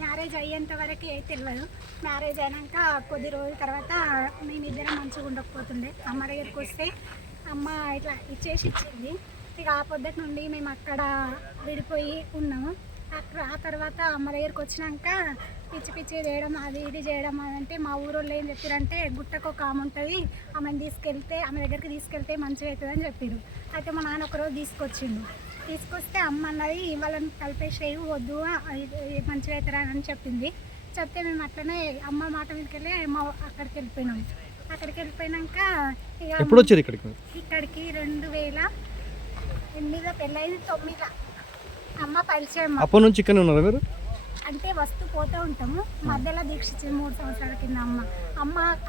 Marriage అయ్యేంత వరకే తెలియదు. మ్యారేజ్ అయినాక కొద్ది రోజుల తర్వాత మేమిద్దరం మంచిగా ఉండకపోతుండే. అమ్మ దగ్గరికి వస్తే అమ్మ ఇట్లా ఇచ్చింది. ఇక ఆ పొద్దుటి నుండి మేము అక్కడ విడిపోయి ఉన్నాము. ఆ తర్వాత అమ్మ దగ్గరికి వచ్చినాక పిచ్చి పిచ్చి చేయడం, అది ఇది చేయడం అంటే మా ఊరోళ్ళు ఏం చెప్పారంటే గుట్టకు ఒక ఆమె ఉంటుంది, ఆమె దగ్గరికి తీసుకెళ్తే మంచిగా అవుతుంది అని చెప్పారు. అయితే మా నాన్న ఒకరోజు తీసుకొస్తే అమ్మ అన్నది వాళ్ళని కలిపేసేయి, వద్దు మంచిగా అవుతారా అని చెప్పింది. చెప్తే మేము అట్లనే అమ్మ మాట మీదకి వెళ్ళి అక్కడికి వెళ్ళిపోయినాం. అక్కడికి వెళ్ళిపోయినాక ఇక ఎప్పుడు వచ్చారు ఇక్కడికి 2008లో పెళ్ళైంది. 9లో అమ్మ పరిచయం. అప్పటి నుంచి ఇక్కడ ఉన్నారా మీరు? అంటే వస్తూ పోతూ ఉంటాము. మధ్యలో దీక్షించింది 3 సంవత్సరాల కింద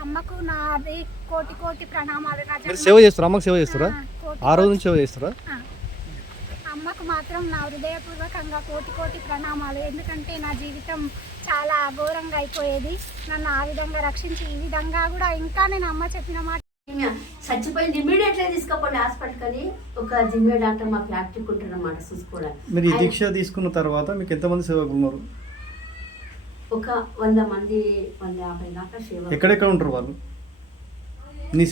అమ్మకు నాది కోటి ప్రణామాలు. సేవ చేస్తారా? అమ్మకు సేవ చేస్తారా? ఆ రోజు నుంచి సేవ చేస్తారా? అమ్మకు మాత్రం నా హృదయపూర్వకంగా కోటి ప్రణామాలు. ఎందుకంటే నా జీవితం చాలా ఘోరంగా అయిపోయేది. నన్ను ఆ విధంగా రక్షించి ఈ విధంగా కూడా ఇంకా నేను అమ్మ చెప్పిన మాట చచ్చిపోయింది. ఇమీడియట్గా తీసుకోపోండి హాస్పిటల్ అని ఒక జిమ్మే డాక్టర్ మా ఫ్యాక్టరీకి ఉంటారన్నమాట చూసుకోవడానికి. మీరు ఈ దీక్ష తీసుకున్న తర్వాత మీకు ఎంతమంది సేవకులు ఉన్నారు? ఒక 100 మంది 150 దాకా సేవ. ఎక్కడెక్కడ ఉంటారు వాళ్ళు? మీ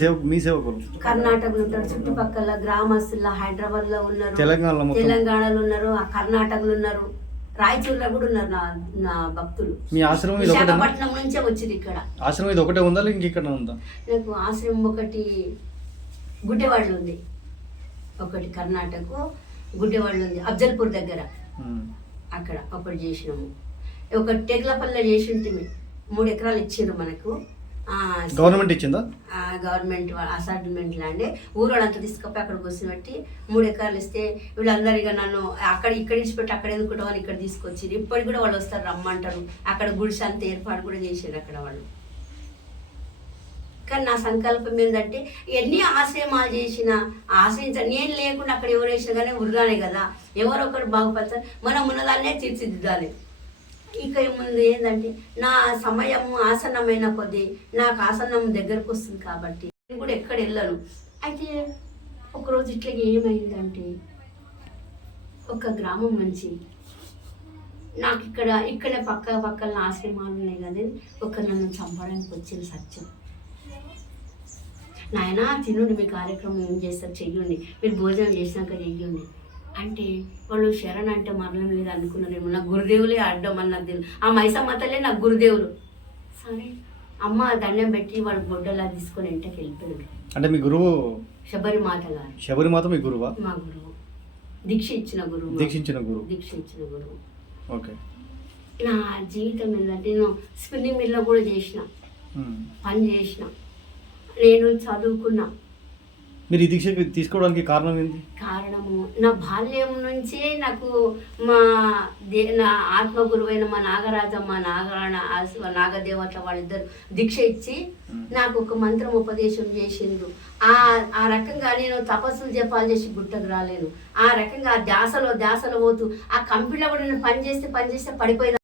సేవకులు కర్ణాటకలో ఉంటారు, చుట్టుపక్కల గ్రామస్తుల, హైదరాబాద్ లో ఉన్నారు, తెలంగాణలో ఉన్నారు, కర్ణాటకలో ఉన్నారు, రాయచూర్లో కూడా ఉన్నారు నా భక్తులు. మీ ఆశ్రమం విశాఖపట్నం నుంచే వచ్చింది ఇక్కడ. ఆశ్రమం ఇది ఒకటే ఉందా ఇంకెక్కడ ఉందా? నాకు ఆశ్రమం ఒకటి గుడ్డెవాళ్ళు ఉంది, ఒకటి కర్ణాటక గుడ్డెవాళ్ళు ఉంది, అఫ్జల్పూర్ దగ్గర. అక్కడ ఒకటి చేసినాము. ఒక టెగ్లపల్లిలో చేసి ఉంటుంది. 3 ఎకరాలు ఇచ్చిండ్రు మనకు. గవర్నమెంట్ ఇచ్చిందా? Government assignment land. ఊరోళ్ళంతా తీసుకపోయి అక్కడ కూర్చోబెట్టి 3 ఎకరాలు ఇస్తే వీళ్ళందరూ ఇక నన్ను ఇక్కడ ఇచ్చిపెట్టి అక్కడ ఎందుకుంటాం అని ఇక్కడ తీసుకొచ్చి ఇప్పటికి కూడా వాళ్ళు వస్తారు, రమ్మంటారు. అక్కడ గుడిసె అంత ఏర్పాటు కూడా చేశారు అక్కడ వాళ్ళు. కానీ నా సంకల్పం ఏంటంటే ఎన్ని ఆశ్రమాలు చేసినా నేను లేకుండా అక్కడ ఎవరు వేసినా కానీ వృధానే కదా. ఎవరొకరు బాగుపడతారు, మనం ఉన్నదాన్నే తీర్చిదిద్దాలి. ఇక ముందు ఏంటంటే నా సమయం ఆసన్నమైన కొద్దీ నాకు ఆసనం దగ్గరకు వస్తుంది కాబట్టి నేను కూడా ఎక్కడ వెళ్ళను. అయితే ఒకరోజు ఇట్లా ఏమైందంటే ఒక గ్రామం నుంచి నాకు ఇక్కడే పక్కన ఆశ్రమాలు ఉన్నాయి కదా, నన్ను చంపడానికి వచ్చిన సత్యం. నాయన తినండి, మీ కార్యక్రమం ఏం చేస్తారు చెయ్యండి, మీరు భోజనం చేసినాక చెయ్యండి అంటే వాళ్ళు శరణ్ అంటే మరణం లేదు అనుకున్నారేమో. నా గురుదేవులే అడ్డం అన్నది. ఆ మైసమ్మతలే నాకు గురుదేవులు. సరే అమ్మ దండం పెట్టి వాడు గొడ్డలా తీసుకొని ఇంటికి వెళ్ళిపోయాడు. అంటే మీ గురువు శబరిమాత గారు. శబరిమాత మీ గురువా? మా గురువు, దీక్ష ఇచ్చిన గురువు. ఓకే. నా జీవితం ఏంటంటే నేను స్పిన్నింగ్ మిల్లో కూడా చేసిన పని చేసిన, నేను చదువుకున్నా. మీరు ఈ దీక్ష తీసుకోవడానికి కారణం ఏంటి? కారణము నా బాల్యం నుంచే నాకు నా ఆత్మగురువైన మా నాగరాజమ్మ, నాగదేవత వాళ్ళిద్దరు దీక్ష ఇచ్చి నాకు ఒక మంత్రం ఉపదేశం చేసిండ్రు. ఆ రకంగా నేను తపస్సులు జపాలు చేసి గుట్టకు రాలేను. ఆ రకంగా ధ్యాసలో పోతూ ఆ కంపెనీలో కూడా నేను పనిచేస్తే పడిపోయేది.